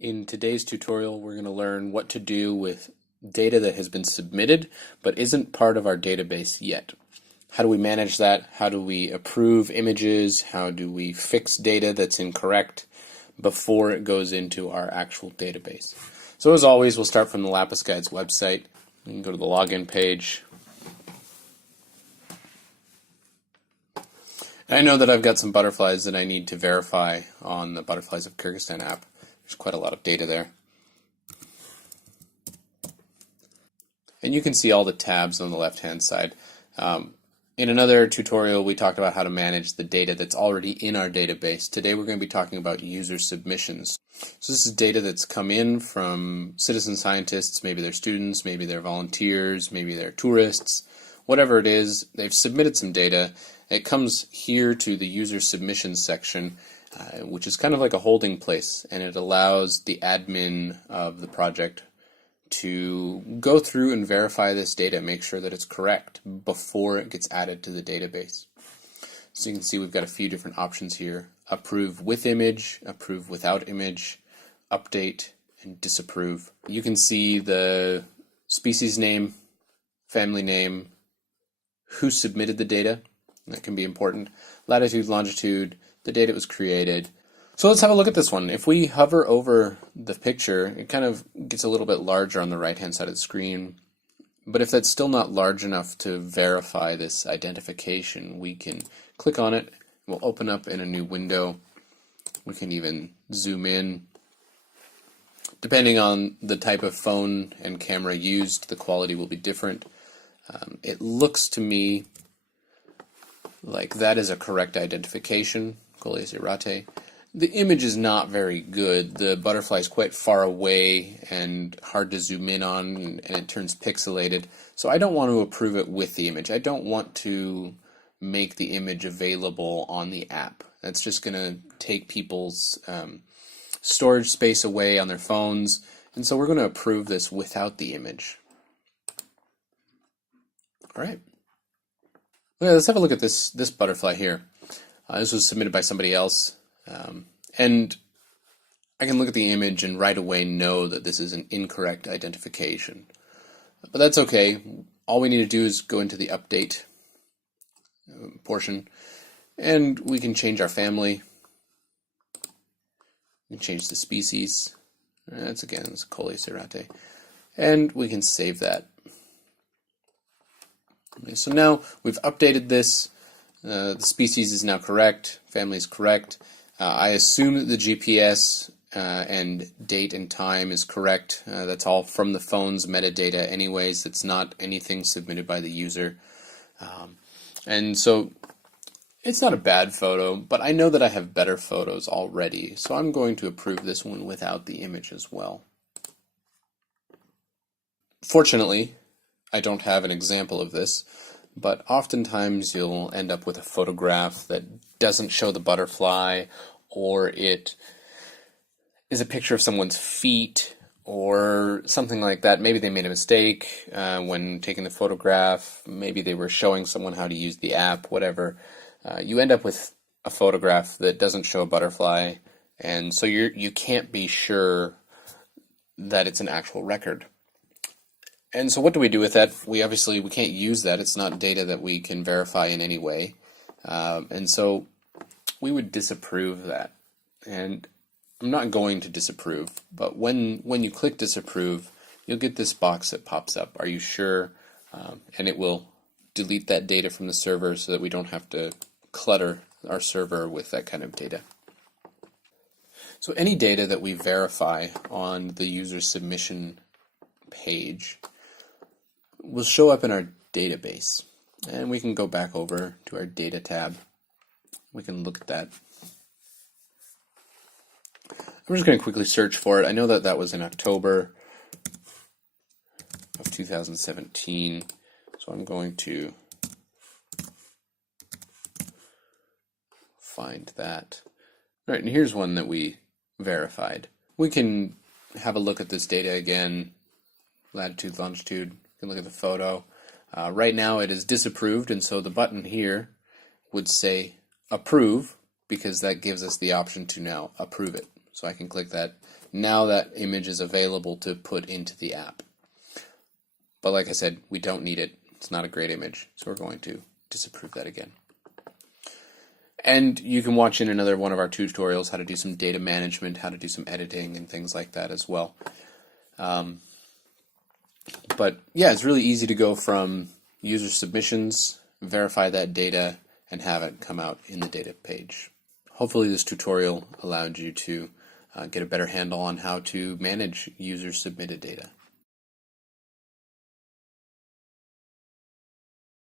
In today's tutorial, we're going to learn what to do with data that has been submitted but isn't part of our database yet. How do we manage that? How do we approve images? How do we fix data that's incorrect before it goes into our actual database? So as always, we'll start from the Lapis Guides website. You can go to the login page. I know that I've got some butterflies that I need to verify on the Butterflies of Kyrgyzstan app. There's quite a lot of data there. And you can see all the tabs on the left-hand side. In another tutorial, we talked about how to manage the data that's already in our database. Today we're going to be talking about user submissions. So this is data that's come in from citizen scientists, maybe they're students, maybe they're volunteers, maybe they're tourists. Whatever it is, they've submitted some data. It comes here to the user submissions section, which is kind of like a holding place, and it allows the admin of the project to go through and verify this data, make sure that it's correct before it gets added to the database. So you can see we've got a few different options here: approve with image, approve without image, update, and disapprove. You can see the species name, family name, who submitted the data. That can be important. Latitude, longitude, the date it was created. So let's have a look at this one. If we hover over the picture, it kind of gets a little bit larger on the right-hand side of the screen. But if that's still not large enough to verify this identification, we can click on it. We'll open up in a new window. We can even zoom in. Depending on the type of phone and camera used, the quality will be different. It looks to me like that is a correct identification, Coles irate. The image is not very good. The butterfly is quite far away and hard to zoom in on, and it turns pixelated. So I don't want to approve it with the image. I don't want to make the image available on the app. That's just going to take people's storage space away on their phones, and so we're going to approve this without the image. All right. Okay, let's have a look at this butterfly here. This was submitted by somebody else. And I can look at the image and right away know that this is an incorrect identification. But that's okay. All we need to do is go into the update portion, and we can change our family. We can change the species. That's again, it's Coles irate. And we can save that. Okay, so now we've updated this. The species is now correct. Family is correct. I assume that the GPS and date and time is correct. That's all from the phone's metadata anyways. It's not anything submitted by the user. And so it's not a bad photo, but I know that I have better photos already. So I'm going to approve this one without the image as well. Fortunately, I don't have an example of this, but oftentimes you'll end up with a photograph that doesn't show the butterfly, or it is a picture of someone's feet or something like that. Maybe they made a mistake when taking the photograph. Maybe they were showing someone how to use the app, whatever. You end up with a photograph that doesn't show a butterfly, and so you can't be sure that it's an actual record. And so what do we do with that? We can't use that. It's not data that we can verify in any way. And so we would disapprove that. And I'm not going to disapprove, but when you click disapprove, you'll get this box that pops up. Are you sure? And it will delete that data from the server so that we don't have to clutter our server with that kind of data. So any data that we verify on the user submission page will show up in our database, and we can go back over to our data tab. We can look at that. I'm just going to quickly search for it. I know that that was in October of 2017, so I'm going to find that. All right, and here's one that we verified. We can have a look at this data again, latitude, longitude. You can look at the photo. Right now it is disapproved, and so the button here would say approve, because that gives us the option to now approve it. So I can click that now that image is available to put into the app. But like I said, we don't need it. It's not a great image, so we're going to disapprove that again. And you can watch in another one of our tutorials how to do some data management, how to do some editing and things like that as well. But yeah, it's really easy to go from user submissions, verify that data, and have it come out in the data page. Hopefully this tutorial allowed you to get a better handle on how to manage user submitted data.